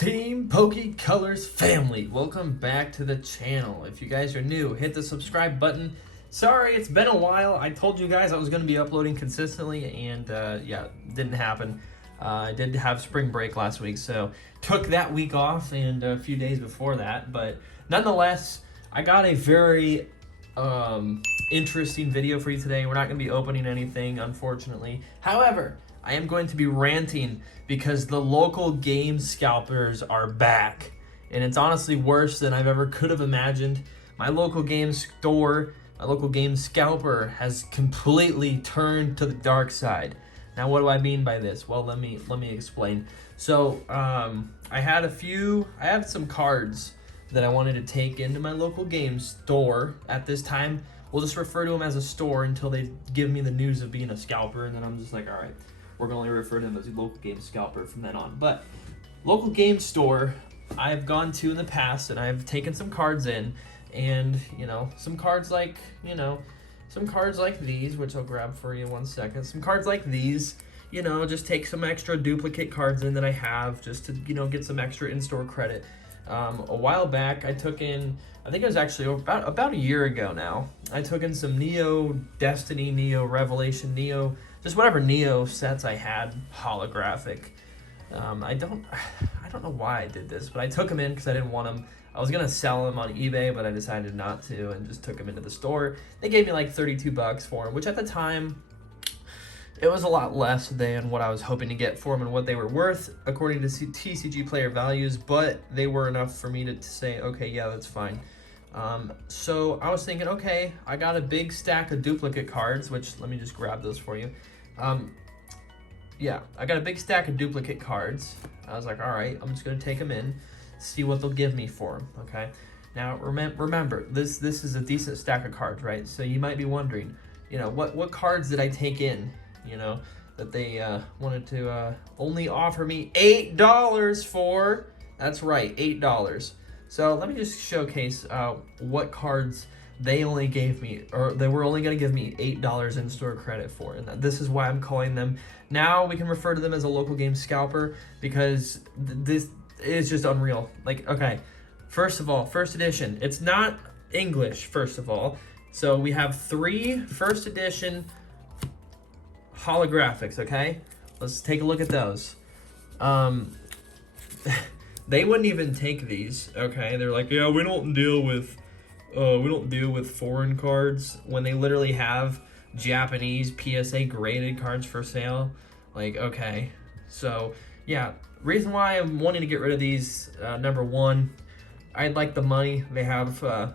Team Pokey Colors family, welcome back to the channel. If you guys are new, hit the subscribe button. Sorry, it's been a while. I told you guys I was going to be uploading consistently, and yeah, didn't happen. I did have spring break last week, so took that week off and a few days before that. But nonetheless, I got a very interesting video for you today. We're not going to be opening anything, unfortunately. However, I am going to be ranting because the local game scalpers are back. And it's honestly worse than I've ever could have imagined. My local game store, my local game scalper has completely turned to the dark side. Now, what do I mean by this? Well, let me explain. So, I have some cards that I wanted to take into my local game store at this time. We'll just refer to them as a store until they give me the news of being a scalper, and then I'm just like, all right, we're going to only refer to them as a local game scalper from then on. But local game store I've gone to in the past, and I've taken some cards in, and some cards like these, which I'll grab for you in 1 second. Some cards like these, just take some extra duplicate cards in that I have just to get some extra in-store credit. A while back, I took in, I think it was actually about a year ago now, I took in some Neo Destiny, Neo Revelation, Neo, just whatever Neo sets I had, holographic. I don't know why I did this, but I took them in because I didn't want them. I was going to sell them on eBay, but I decided not to and just took them into the store. They gave me like 32 bucks for them, which at the time, it was a lot less than what I was hoping to get for them and what they were worth according to TCG player values, but they were enough for me to say, okay, yeah, that's fine. So I was thinking, okay, I got a big stack of duplicate cards, which let me just grab those for you. Yeah, I got a big stack of duplicate cards. I was like, all right, I'm just going to take them in, see what they'll give me for them, okay? Now, remember, this is a decent stack of cards, right? So you might be wondering, what cards did I take in? That they wanted to only offer me $8 for. That's right, $8. So let me just showcase what cards they only gave me, or they were only going to give me $8 in-store credit for. And this is why I'm calling them. Now we can refer to them as a local game scalper because this is just unreal. Like, okay, first of all, first edition. It's not English, first of all. So we have 3 first edition holographics, okay? Let's take a look at those. They wouldn't even take these, okay? They're like, yeah, we don't deal with foreign cards when they literally have Japanese PSA graded cards for sale. Like, okay. So, yeah, reason why I'm wanting to get rid of these, number one, I'd like the money. They have, the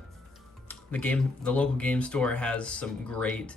local game store has some great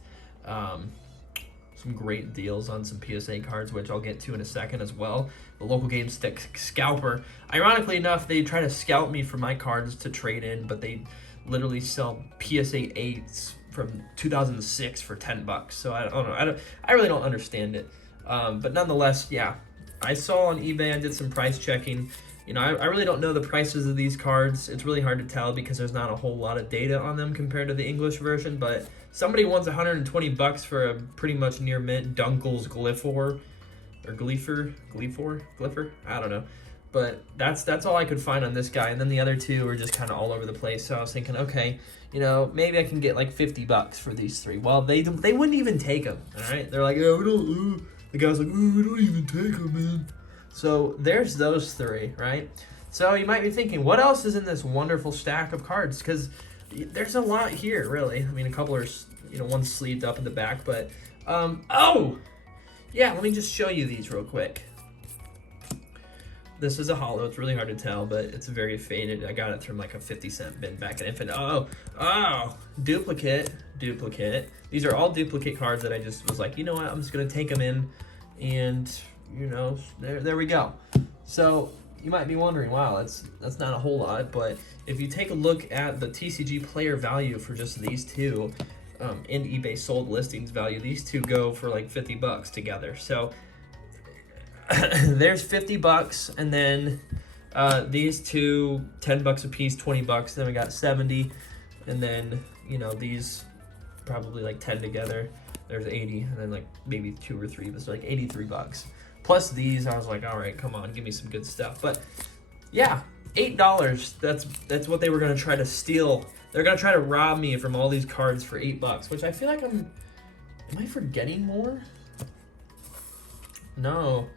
deals on some PSA cards, which I'll get to in a second as well. The local game scalper, ironically enough, they try to scalp me for my cards to trade in, but they literally sell PSA 8s from 2006 for 10 bucks. So I don't know. I really don't understand it. But nonetheless, yeah, I saw on eBay, I did some price checking. I really don't know the prices of these cards. It's really hard to tell because there's not a whole lot of data on them compared to the English version, but somebody wants 120 bucks for a pretty much near mint Dunkel's Glyphor, or Glyphor? I don't know. But that's all I could find on this guy, and then the other two were just kind of all over the place. So I was thinking, okay, maybe I can get like 50 bucks for these 3. Well, they wouldn't even take them, all right? They're like, yeah, we don't, the guy's like, we don't even take them, man. So there's those 3, right? So you might be thinking, what else is in this wonderful stack of cards? Because there's a lot here, really. I mean, a couple are, one's sleeved up in the back, but, oh! Yeah, let me just show you these real quick. This is a holo. It's really hard to tell, but it's very faded. I got it from like a 50-cent bin back in Infinite. Oh, duplicate. These are all duplicate cards that I just was like, you know what? I'm just going to take them in, and, there we go. So you might be wondering, wow, that's not a whole lot, but if you take a look at the TCG player value for just these 2, and eBay sold listings value, these 2 go for like 50 bucks together. So there's 50 bucks, and then these 2, 10 bucks a piece, 20 bucks, then we got 70, and then these probably like 10 together, there's 80, and then like maybe 2 or 3, but it's like 83 bucks. Plus these, I was like, all right, come on, give me some good stuff. But Yeah, $8. That's what they were gonna try to steal. They're gonna try to rob me from all these cards for $8, which I feel like am I forgetting more? No.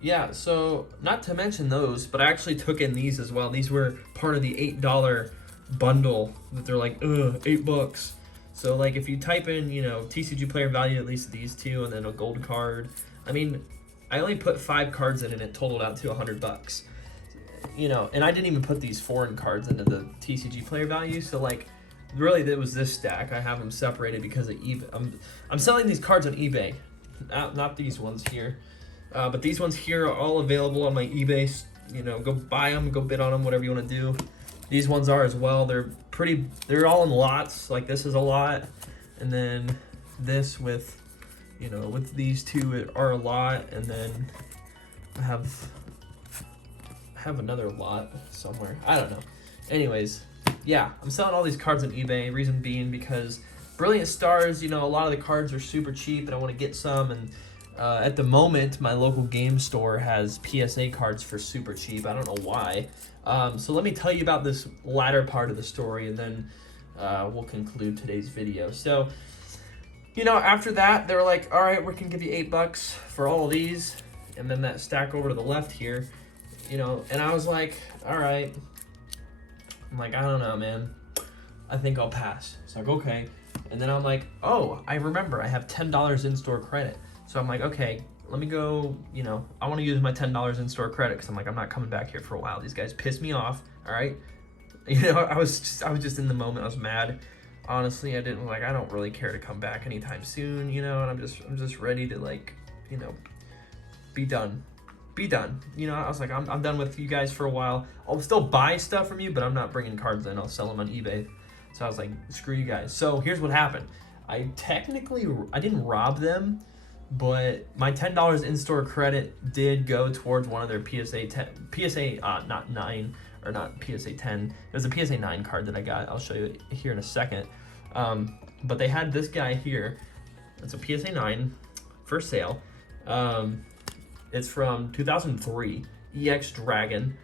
Yeah, so not to mention those, but I actually took in these as well. These were part of the $8 bundle that they're like, $8. So like if you type in, you know, TCG player value, at least these two, and then a gold card. I mean, I only put 5 cards in and it totaled out to $100. You know, and I didn't even put these foreign cards into the TCG player value. So like, really, it was this stack. I have them separated because of eBay. I'm selling these cards on eBay, not these ones here, but these ones here are all available on my eBay. You know, go buy them, go bid on them, whatever you want to do. These ones are as well. They're all in lots. Like this is a lot, and then this with, you know, with these two are a lot, and then I have another lot somewhere. I don't know. Anyways, yeah, I'm selling all these cards on eBay. Reason being because Brilliant Stars, you know, a lot of the cards are super cheap, and I want to get some. And at the moment, my local game store has PSA cards for super cheap. I don't know why. So let me tell you about this latter part of the story, and then we'll conclude today's video. So, you know, after that, they were like, all right, we can give you $8 for all of these. And then that stack over to the left here, you know, and I was like, all right. I'm like, I don't know, man. I think I'll pass. It's like, okay. And then I'm like, oh, I remember I have $10 in-store credit. So I'm like, okay, let me go, you know, I want to use my $10 in-store credit because I'm like, I'm not coming back here for a while. These guys pissed me off, all right? You know, I was just in the moment. I was mad. Honestly, I don't really care to come back anytime soon, you know, and I'm just ready to, like, you know, be done. You know, I was like, I'm done with you guys for a while. I'll still buy stuff from you, but I'm not bringing cards in. I'll sell them on eBay. So I was like, screw you guys. So here's what happened. I didn't rob them, but my $10 in-store credit did go towards one of their PSA 9, or not PSA 10. It was a PSA 9 card that I got. I'll show you here in a second. But they had this guy here. It's a PSA 9 for sale. It's from 2003, EX Dragon,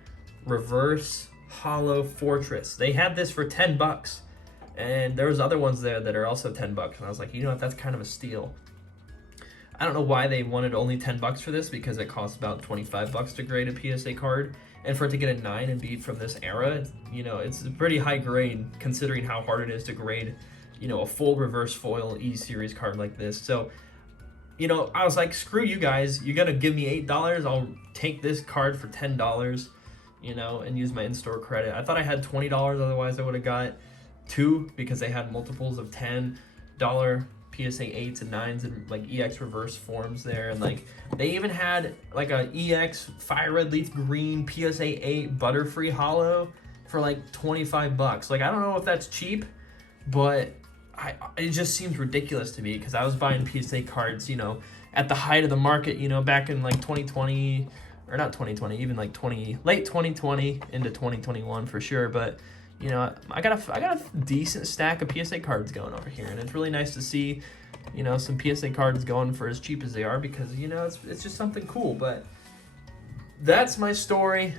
Reverse Hollow Fortress. They had this for $10, and there was other ones there that are also $10, and I was like, you know what, that's kind of a steal. I don't know why they wanted only $10 for this, because it costs about $25 to grade a PSA card, and for it to get a 9 and be from this era, you know, it's a pretty high grade considering how hard it is to grade, you know, a full reverse foil E-series card like this. So, you know, I was like, screw you guys. You're going to give me $8. I'll take this card for $10, you know, and use my in-store credit. I thought I had $20. Otherwise, I would have got 2 because they had multiples of $10 PSA 8s and 9s and, like, EX reverse forms there. And, like, they even had, like, a EX Fire Red Leaf Green PSA 8 Butterfree Hollow for, like, $25. Like, I don't know if that's cheap, but it just seems ridiculous to me because I was buying PSA cards, you know, at the height of the market, you know, back in like 2020, or not 2020, even like late 2020 into 2021 for sure. But, you know, I got a decent stack of PSA cards going over here, and it's really nice to see, you know, some PSA cards going for as cheap as they are because, you know, it's just something cool. But that's my story.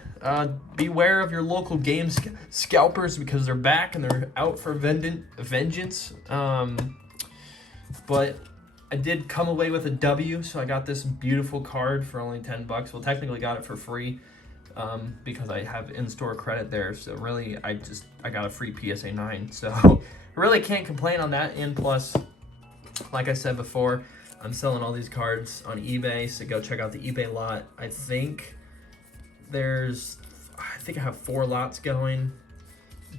Beware of your local game scalpers because they're back and they're out for vengeance. But I did come away with a W, so I got this beautiful card for only $10. Well, technically got it for free because I have in-store credit there. So really, I got a free PSA 9. So I really can't complain on that. And plus, like I said before, I'm selling all these cards on eBay, so go check out the eBay lot. I think I have 4 lots going,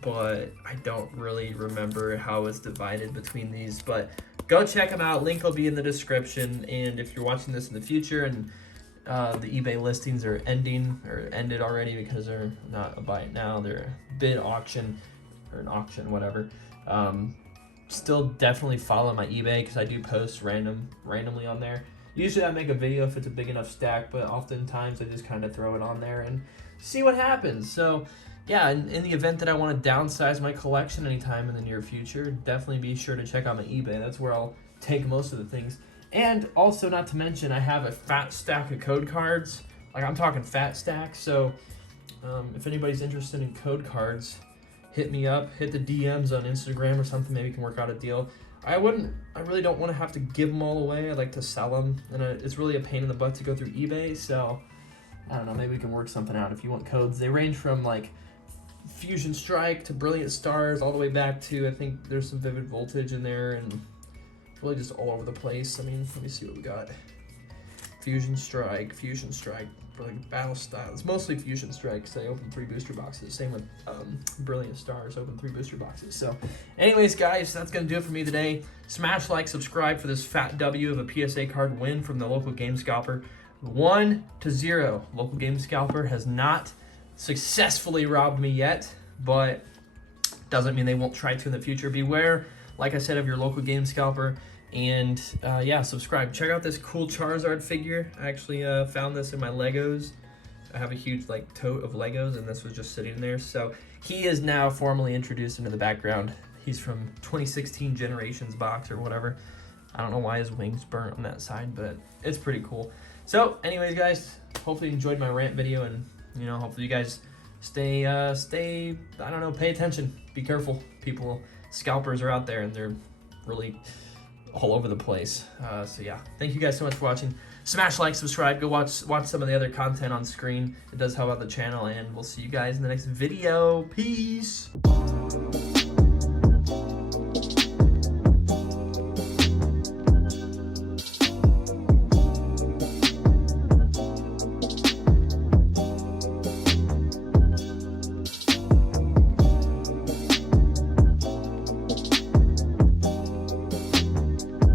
but I don't really remember how it's divided between these, but go check them out. Link will be in the description. And if you're watching this in the future and the eBay listings are ended already because they're not a buy it now, they're a bid auction or an auction, whatever. Still definitely follow my eBay because I do post randomly on there. Usually I make a video if it's a big enough stack, but oftentimes I just kind of throw it on there and see what happens. So yeah, in the event that I want to downsize my collection anytime in the near future, definitely be sure to check out my eBay. That's where I'll take most of the things. And also, not to mention, I have a fat stack of code cards. Like, I'm talking fat stacks. So If anybody's interested in code cards, hit me up, hit the DMs on Instagram or something. Maybe we can work out a deal. I really don't want to have to give them all away. I'd like to sell them, and it's really a pain in the butt to go through eBay. So I don't know, maybe we can work something out if you want codes. They range from like Fusion Strike to Brilliant Stars, all the way back to, I think there's some Vivid Voltage in there, and really just all over the place. I mean, let me see what we got. Fusion Strike, Brilliant Battle Style. It's mostly Fusion Strike, because I opened 3 booster boxes. Same with Brilliant Stars, opened 3 booster boxes. So anyways, guys, that's going to do it for me today. Smash like, subscribe for this fat W of a PSA card win from the local game scalper. 1-0. Local game scalper has not successfully robbed me yet, but doesn't mean they won't try to in the future. Beware, like I said, of your local game scalper. And yeah, subscribe. Check out this cool Charizard figure. I actually found this in my Legos. I have a huge like tote of Legos, and this was just sitting there. So he is now formally introduced into the background. He's from 2016 Generations box or whatever. I don't know why his wings burnt on that side, but it's pretty cool. So anyways, guys, hopefully you enjoyed my rant video, and you know, hopefully you guys stay I don't know, pay attention, be careful. Scalpers are out there, and they're really all over the place. So yeah, thank you guys so much for watching. Smash like, subscribe, go watch some of the other content on screen. It does help out the channel, and we'll see you guys in the next video. Peace.